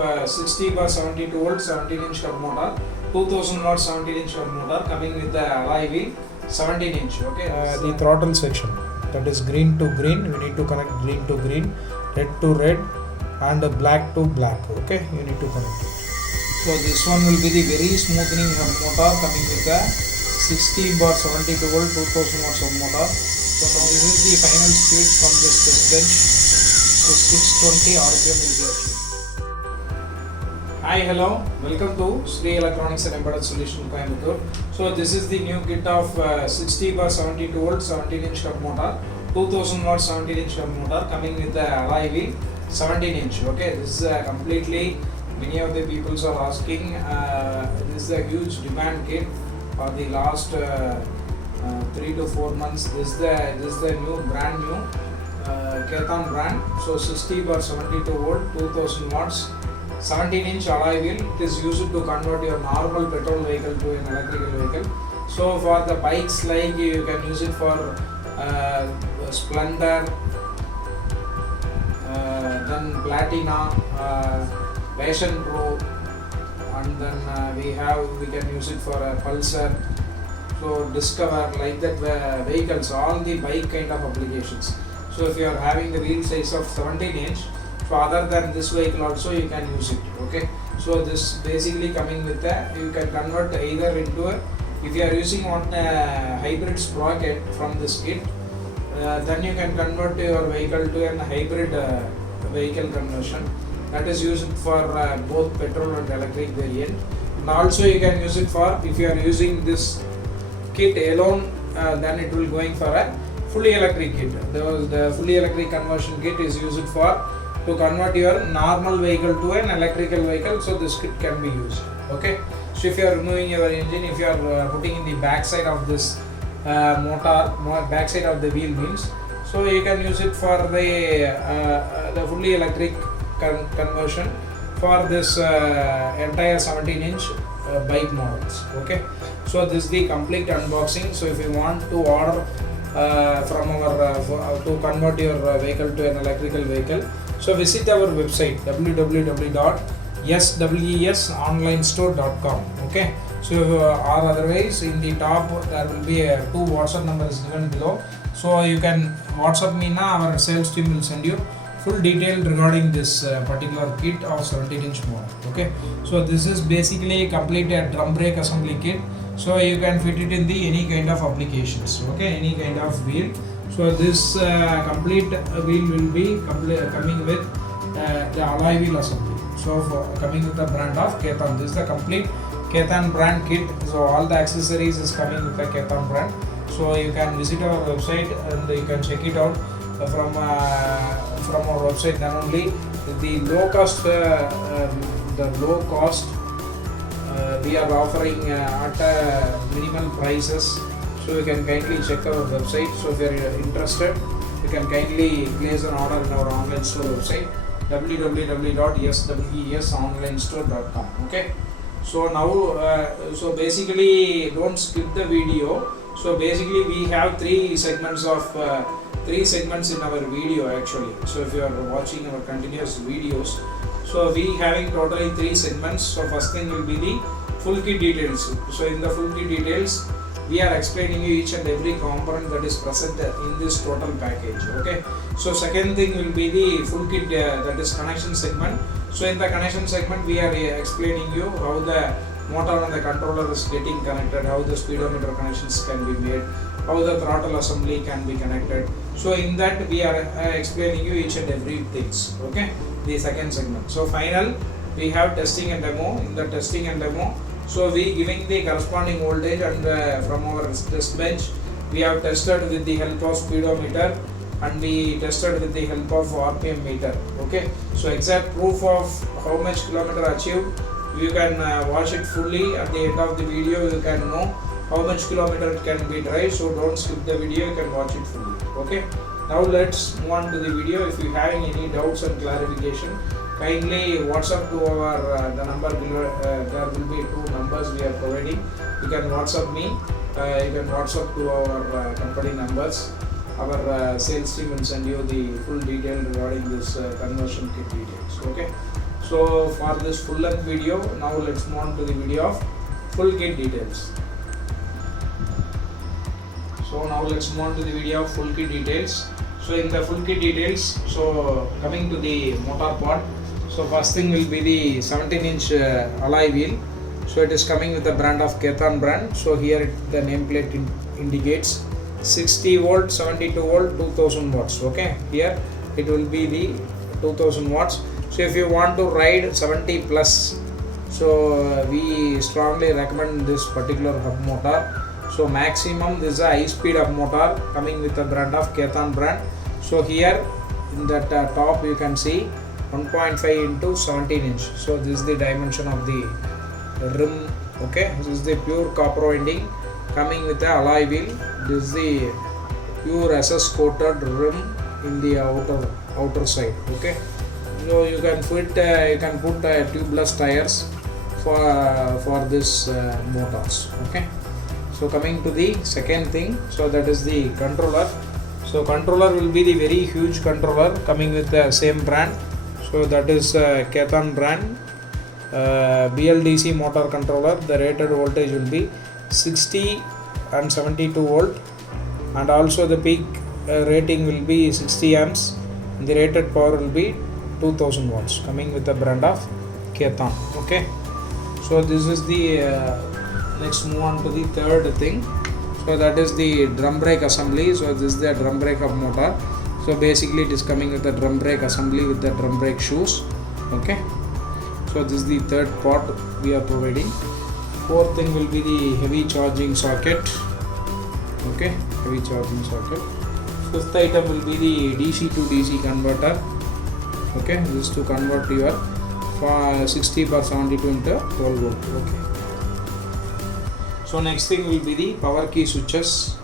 60/72 volt 17-inch hub motor, 2000 watt 17-inch hub motor coming with the alloy wheel 17-inch. Okay, the throttle section, that is green to green. We need to connect green to green, red to red, and black to black. Okay, you need to connect it. So this one will be the very smoothening hub motor coming with the 60/72 volt 2000 watts hub motor. So this is the final speed from this test bench. So 620 RPM will be achieved. Hi, hello, welcome to Sri Electronics and Embedded Solution Coimbatore. So this is the new kit of 60/72 volt 17-inch hub motor, 2000 watt 17-inch hub motor coming with the alloy wheel 17-inch. Okay, this is completely, many of the people are asking, this is a huge demand kit for the last 3 to 4 months. This is the new brand new Kit-80 brand. So 60/72 volt 2000 watts 17-inch alloy wheel. It is used to convert your normal petrol vehicle to an electrical vehicle. So for the bikes, like you can use it for Splendor, then Platina, Passion Pro, and then we can use it for a Pulsar, so Discover, like that vehicles, all the bike kind of applications. So if you are having the wheel size of 17-inch, so other than this vehicle also you can use it. Okay, so this basically coming with you can convert either into a, if you are using one hybrid sprocket from this kit, then you can convert your vehicle to a hybrid vehicle conversion, that is used for both petrol and electric variant. And also you can use it for, if you are using this kit alone, then it will going for a fully electric kit. The fully electric conversion kit is used for to convert your normal vehicle to an electrical vehicle, so this kit can be used. Okay, so if you are removing your engine, if you are putting in the back side of this motor, back side of the wheel means, so you can use it for the fully electric conversion for this entire 17-inch bike models. Okay, so this is the complete unboxing. So if you want to order from our to convert your vehicle to an electrical vehicle, so visit our website www.swesonlinestore.com. okay, so or otherwise in the top there will be 2 WhatsApp numbers given below, so you can WhatsApp me now. Our sales team will send you full detail regarding this particular kit of 17-inch model. Okay, so this is basically complete a drum brake assembly kit, so you can fit it in the any kind of applications. Okay, any kind of wheel. So this complete wheel will be coming with the alloy wheel assembly. So for coming with the brand of Kit-80. This is the complete Kit-80 brand kit. So all the accessories is coming with the Kit-80 brand. So you can visit our website and you can check it out from our website. Then only the low cost we are offering at minimal prices. So you can kindly check our website. So if you are interested, you can kindly place an order in our online store website www.swesonlinestore.com. okay, so now so basically don't skip the video. So basically we have three segments in our video actually. So if you are watching our continuous videos, so we having totally 3 segments. So first thing will be the full kit details. So in the full kit details, we are explaining you each and every component that is present in this total package. Okay, so second thing will be the full kit that is connection segment. So in the connection segment, we are explaining you how the motor and the controller is getting connected, how the speedometer connections can be made, how the throttle assembly can be connected. So in that we are explaining you each and every things. Okay, the second segment. So final, we have testing and demo. In the testing and demo, so we giving the corresponding voltage, and from our test bench we have tested with the help of speedometer and we tested with the help of RPM meter. Okay, so exact proof of how much kilometer achieved, you can watch it fully. At the end of the video you can know how much kilometer it can be drive. So don't skip the video, you can watch it fully. Okay, now let's move on to the video. If you having any doubts and clarification, kindly WhatsApp to our the number below. There will be 2 numbers we are providing. You can WhatsApp me. You can WhatsApp to our company numbers. Our sales team will send you the full detail regarding this conversion kit details. Okay. So for this full length video, now let's move on to the video of full kit details. So now let's move on to the video of full kit details. So in the full kit details, so coming to the motor part, so first thing will be the 17-inch alloy wheel. So it is coming with the brand of Kaitan brand. So here the nameplate indicates 60 volt, 72 volt, 2000 watts. Okay, here it will be the 2000 watts. So if you want to ride 70 plus, so we strongly recommend this particular hub motor. So maximum, this is a high speed hub motor coming with the brand of Kaitan brand. So here in that top you can see 1.5 into 17 inch. So this is the dimension of the rim. Okay, this is the pure copper winding coming with the alloy wheel. This is the pure SS coated rim in the outer side. Okay, so you can put tubeless tires for this motors. Okay, so coming to the second thing, so that is the controller. So controller will be the very huge controller coming with the same brand. So that is Kaitan brand bldc motor controller. The rated voltage will be 60 and 72 volt, and also the peak rating will be 60 amps. The rated power will be 2000 watts coming with the brand of Kaitan. Okay, so this is the next move on to the third thing. So that is the drum brake assembly. So this is the drum brake of motor. So basically it is coming with the drum brake assembly with the drum brake shoes. Okay, so this is the third part we are providing. Fourth thing will be the heavy charging socket. Okay, heavy charging socket. Fifth item will be the DC to DC converter. Okay, this is to convert your 60/72 into 12 volt. Okay, so next thing will be the power key switches.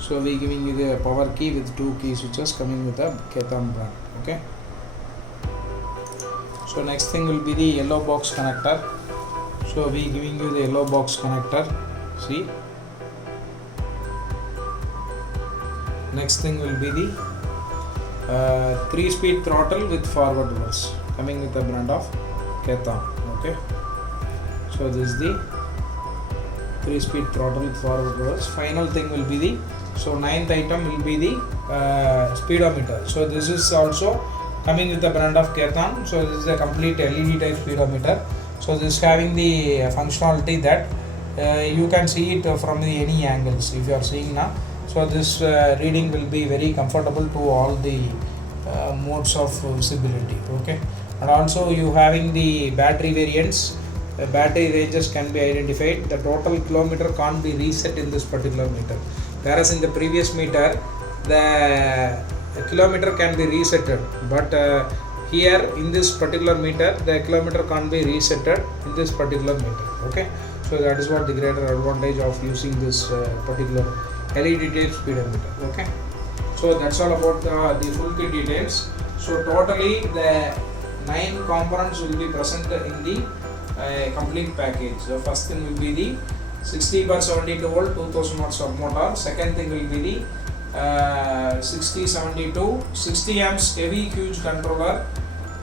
So we giving you the power key with 2 key switches coming with the Kaitan brand. Okay, so next thing will be the yellow box connector. So we giving you the yellow box connector. See, next thing will be the 3-speed throttle with forward reverse coming with the brand of Kaitan. Okay, so this is the 3-speed throttle with forward reverse. Final thing will be the, so ninth item will be the speedometer. So this is also coming with the brand of Kaitan. So this is a complete LED type speedometer. So this is having the functionality that you can see it from any angles. If you are seeing now, so this reading will be very comfortable to all the modes of visibility. Okay, and also you having the battery variants. Battery ranges can be identified. The total kilometer can't be reset in this particular meter, whereas in the previous meter the kilometer can be resetted, but here in this particular meter the kilometer can't be resetted in this particular meter. Okay, so that is what the greater advantage of using this particular LED type speedometer. Okay, so that's all about the full kit details. So totally the 9 components will be present in the complete package. The first thing will be the 60/72 volt 2000 watts of motor. Second thing will be the 60 amps heavy huge controller,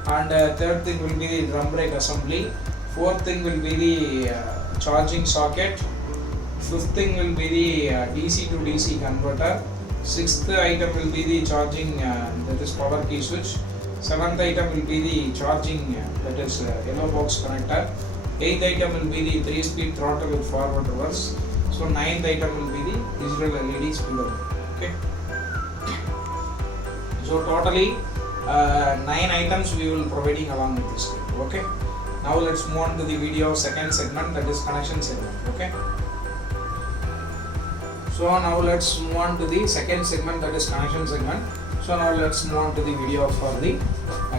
and third thing will be the drum brake assembly. Fourth thing will be the charging socket. Fifth thing will be the DC to DC converter. Sixth item will be the charging that is power key switch. Seventh item will be the charging that is yellow box connector. Eighth item will be the 3-speed throttle with forward reverse. So ninth item will be the digital LED speedometer. Okay, so totally 9 items we will providing along with this kit. Okay, now let's move on to the video second segment, that is connection segment. Okay, so now let's move on to the second segment, that is connection segment. So now let's move on to the video for the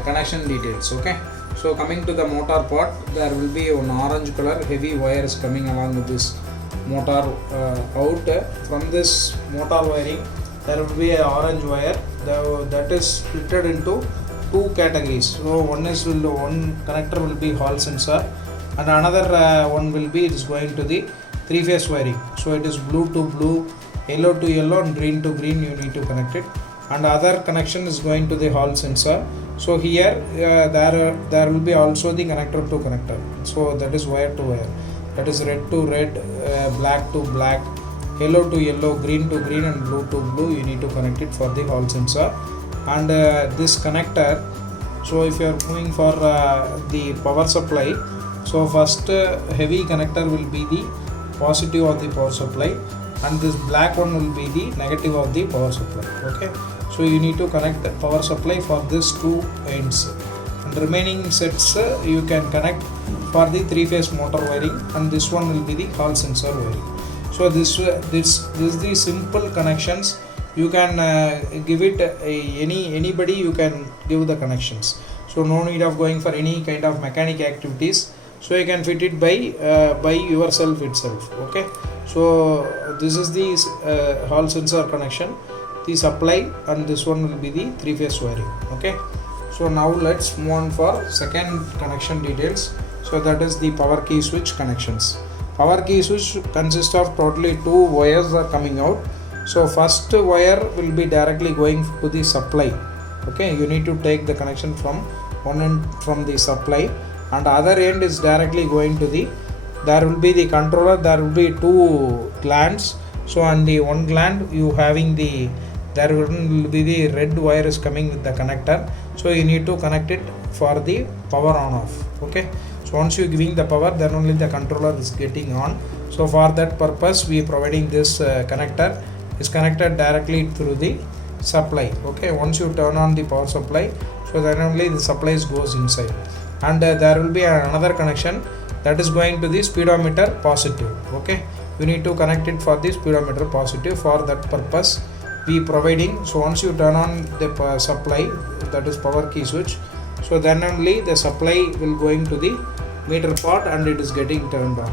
connection details. Okay, so coming to the motor part, there will be one orange color heavy wires coming along with this motor out. From this motor wiring there will be an orange wire that is split into 2 categories. So one connector will be hall sensor, and another one will be, it is going to the 3-phase wiring. So it is blue to blue, yellow to yellow, and green to green you need to connect it. and other connection is going to the hall sensor. So here there will be also the connector to connector. So that is wire to wire. That is red to red, black to black, yellow to yellow, green to green, and blue to blue. You need to connect it for the hall sensor. And this connector, so if you are going for the power supply, so first heavy connector will be the positive of the power supply, and this black one will be the negative of the power supply. Okay, so you need to connect the power supply for these two ends, and remaining sets you can connect for the 3-phase motor wiring, and this one will be the hall sensor wiring. So this is the simple connections. You can give it anybody you can give the connections. So no need of going for any kind of mechanic activities. So you can fit it by yourself itself. Okay, so this is the hall sensor connection, the supply, and this one will be the 3-phase wiring. Okay, so now let's move on for second connection details. So that is the power key switch connections. Power key switch consists of totally 2 wires are coming out. So first wire will be directly going to the supply. Okay, you need to take the connection from one end from the supply, and other end is directly going to the, there will be the controller. There will be 2 glands. So on the one gland you having the, there will be the red wire is coming with the connector. So you need to connect it for the power on off. Okay, so once you giving the power, then only the controller is getting on. So for that purpose we are providing this connector is connected directly through the supply. Okay, once you turn on the power supply, so then only the supplies goes inside, and there will be another connection that is going to the speedometer positive. Okay, you need to connect it for the speedometer positive. For that purpose we providing, so once you turn on the supply, that is power key switch, so then only the supply will going to the meter pot and it is getting turned on.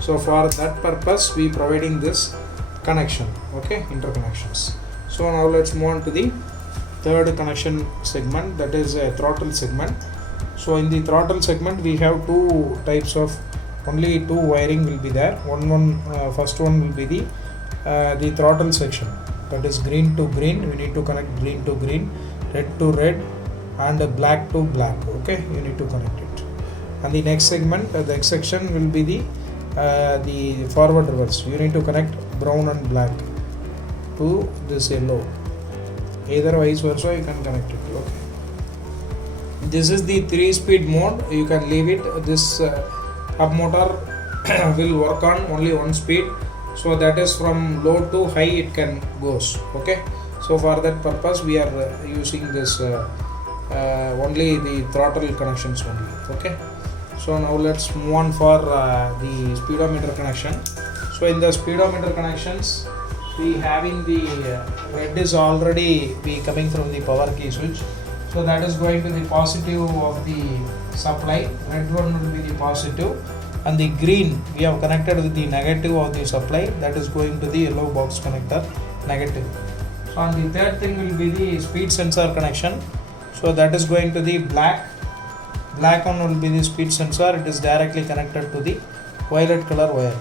So for that purpose we providing this connection. Okay, interconnections. So now let's move on to the third connection segment, that is a throttle segment. So in the throttle segment we have 2 types of, only 2 wiring will be there. First one will be the throttle section, that is green to green. We need to connect green to green, red to red, and black to black. Okay, you need to connect it. And the next segment, the next section will be the forward reverse. You need to connect brown and black to this yellow, either vice versa you can connect it. Okay, this is the 3-speed mode. You can leave it. This hub motor will work on only 1 speed, so that is from low to high it can goes. Okay, so for that purpose we are using this only the throttle connections only. Okay, so now let's move on for the speedometer connection. So in the speedometer connections we having the red is already be coming from the power key switch, so that is going to the positive of the supply. Red one will be the positive, and the green we have connected with the negative of the supply, that is going to the yellow box connector, negative. So and the third thing will be the speed sensor connection. So that is going to the black one will be the speed sensor. It is directly connected to the violet color wire.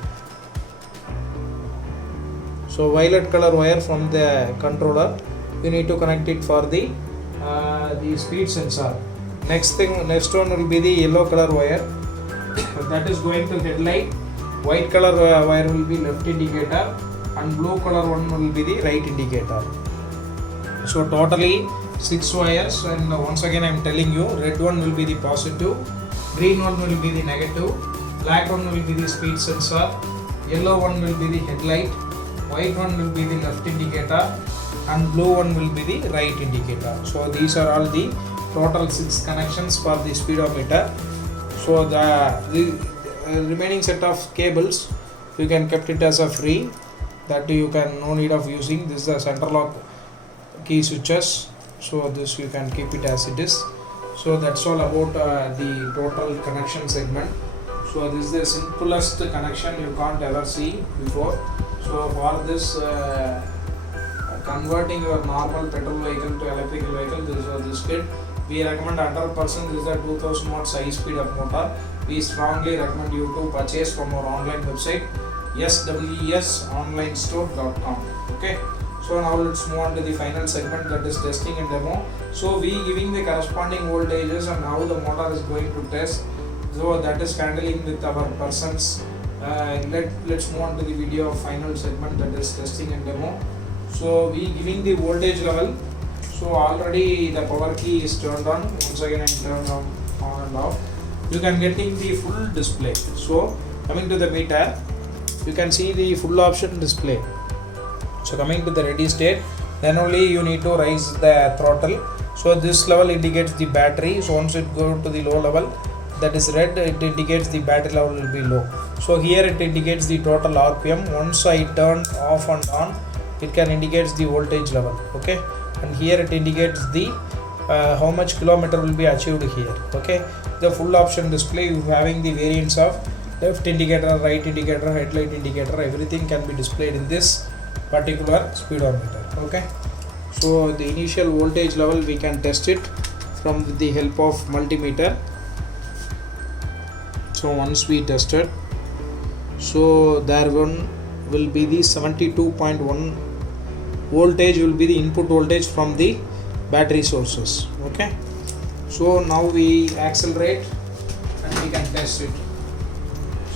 So violet color wire from the controller, you need to connect it for the speed sensor. Next one will be the yellow color wire that is going to headlight. White color wire will be left indicator, and blue color one will be the right indicator. So totally 6 wires, and once again I am telling you, red one will be the positive, green one will be the negative, black one will be the speed sensor, yellow one will be the headlight, white one will be the left indicator, and blue one will be the right indicator. So these are all the total 6 connections for the speedometer. So the remaining set of cables you can kept it as a free, that you can no need of using. This is the center lock key switches, so this you can keep it as it is. So that's all about the total connection segment. So this is the simplest connection you can't ever see before. So for this converting your normal petrol vehicle to electrical vehicle, this kit we recommend 100%. This is a 2000 watts high speed up motor. We strongly recommend you to purchase from our online website swesonlinestore.com. Okay, So now let's move on to the final segment, that is testing and demo. So we giving the corresponding voltages and how the motor is going to test. So that is handling with our persons. Let's move on to the video of final segment, that is testing and demo. So we giving the voltage level. So already the power key is turned on. Once again I turn on and off. You can getting the full display. So coming to the meter, you can see the full option display. So coming to the ready state, then only you need to raise the throttle. So this level indicates the battery. So once it goes to the low level, that is red, it indicates the battery level will be low. So here it indicates the total RPM. Once I turn off and on, it can indicate the voltage level. Okay, and here it indicates the how much kilometer will be achieved here. Okay, the full option display, you having the variants of left indicator, right indicator, headlight indicator, everything can be displayed in this particular speedometer. Okay, so the initial voltage level we can test it from the help of multimeter. So once we tested, so there one will be the 72.1 voltage will be the input voltage from the battery sources. Okay, so now we accelerate and we can test it.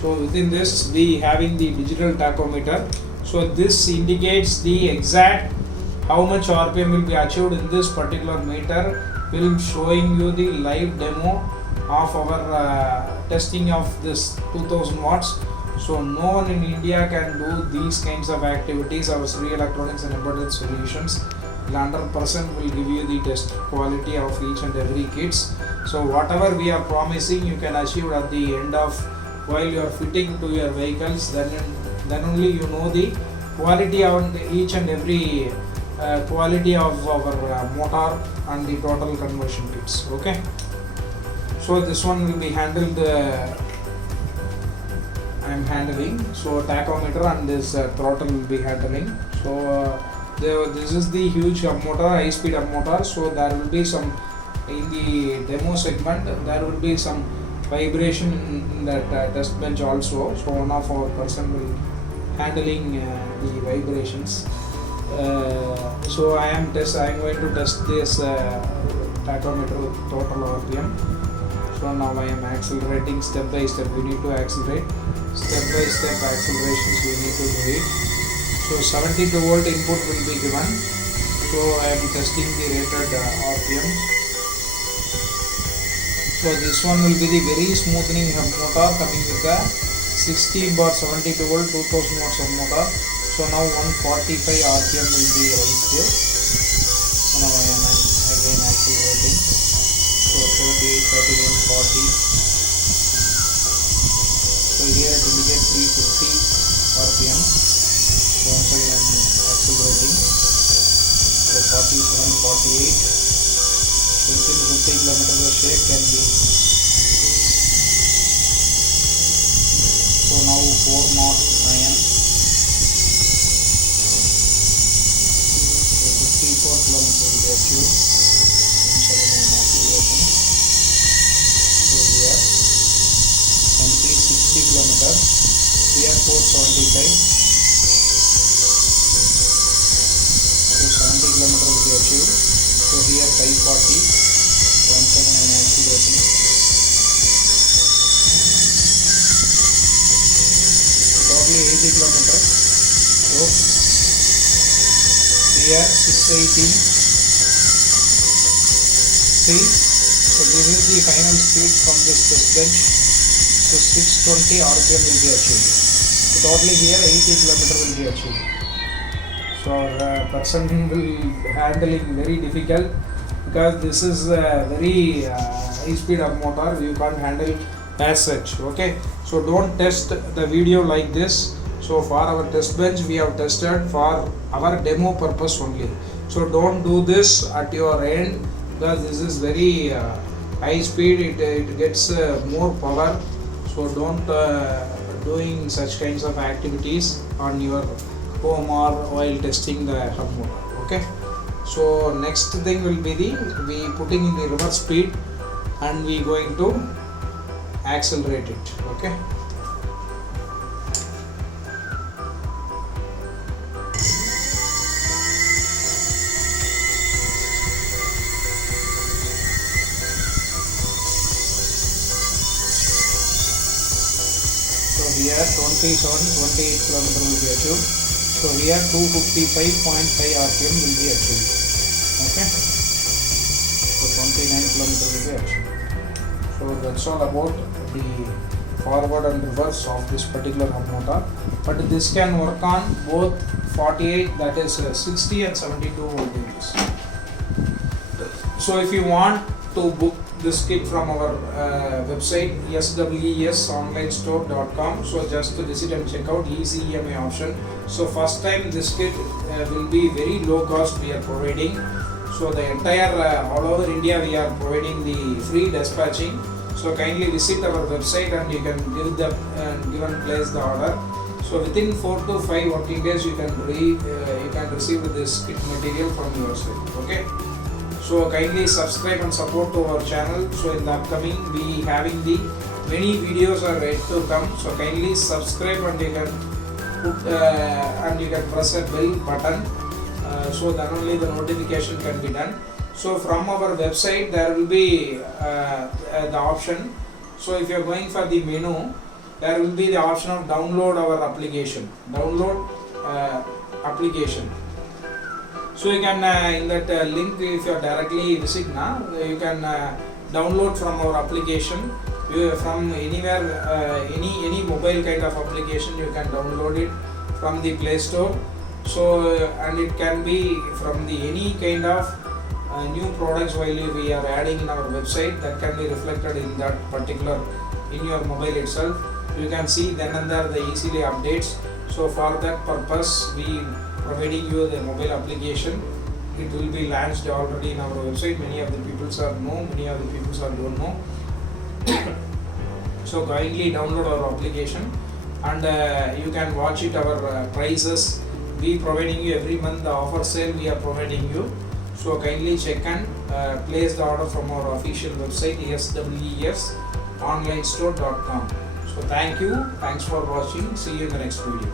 So within this we having the digital tachometer. So this indicates the exact how much RPM will be achieved in this particular meter. Will showing you the live demo of our testing of this 2000 watts. So no one in India can do these kinds of activities. Our Sri Electronics and Embedded Solutions 100% will give you the test quality of each and every kits. So whatever we are promising, you can achieve at the end of while you are fitting to your vehicles. Then only you know the quality of each and every quality of our motor and the total conversion kits. Okay, so this one will be handled. I am handling. So tachometer and this throttle will be handling. So this is the huge Hubmotor, high speed Hubmotor. So there will be some in the demo segment. There will be some vibration in that test bench also. So one of our person will handling the vibrations. So I am going to test this tachometer total RPM. So now I am accelerating step by step. We need to accelerate step by step accelerations. We need to do it. So 72 volt input will be given. So I am testing the rated RPM. So this one will be the very smoothing hub motor coming with a 16 bar 72 volt 2000 watts hub motor. So now 145 RPM will be raised here. So now I am again accelerating. So 38, 39, 40. So here it indicates 350 RPM. So once again I am accelerating. So 47, 48. Within 50 km the shake can be. So now 409. So 54 km will be achieved. Once again I am accelerating. So here MP 60 km. Here 475. So 70 km will be achieved. So here 540. Once again I am accelerating. So totally 80 km. So here 680. See, so this is the final speed from this test bench. So 620 RPM will be achieved. So totally here 80 km will be achieved. So our person will handling very difficult because this is a very high speed up motor. You can't handle as such. Okay, so don't test the video like this. So for our test bench we have tested for our demo purpose only. So don't do this at your end because this is very high speed. It gets more power. So don't doing such kinds of activities on your home or while testing the hub motor. Okay, so next thing will be we putting in the reverse speed and we going to accelerate it. Okay, here 28 km will be achieved. So here 255.5 rpm will be achieved. Okay, so 29 km will be achieved. So that's all about the forward and reverse of this particular hub motor, but this can work on both 48, that is 60 and 72 voltages. So if you want to book this kit from our website swesonlinestore.com, so just to visit and check out easy EMI option. So first time this kit will be very low cost we are providing. So the entire all over India we are providing the free dispatching. So kindly visit our website and you can give and place the order. So within 4 to 5 working days you can receive this kit material from your site. Okay. So kindly subscribe and support to our channel. So in the upcoming we having the many videos are ready to come. So kindly subscribe and you can put and you can press a bell button. So then only the notification can be done. So from our website there will be the option. So if you are going for the menu, there will be the option of download our application. Download application. So you can in that link, if you are directly visit now, you can download from our application. From anywhere, any mobile kind of application you can download it from the Play Store. So and it can be from the any kind of new products while we are adding in our website, that can be reflected in that particular in your mobile itself. You can see then and there the easily updates. So for that purpose we providing you the mobile application. It will be launched already in our website. Many of the people are know, many of the people are don't know. So kindly download our application and you can watch it. Our prices we providing you every month, the offer sale we are providing you. So kindly check and place the order from our official website swesonlinestore.com. So thanks for watching. See you in the next video.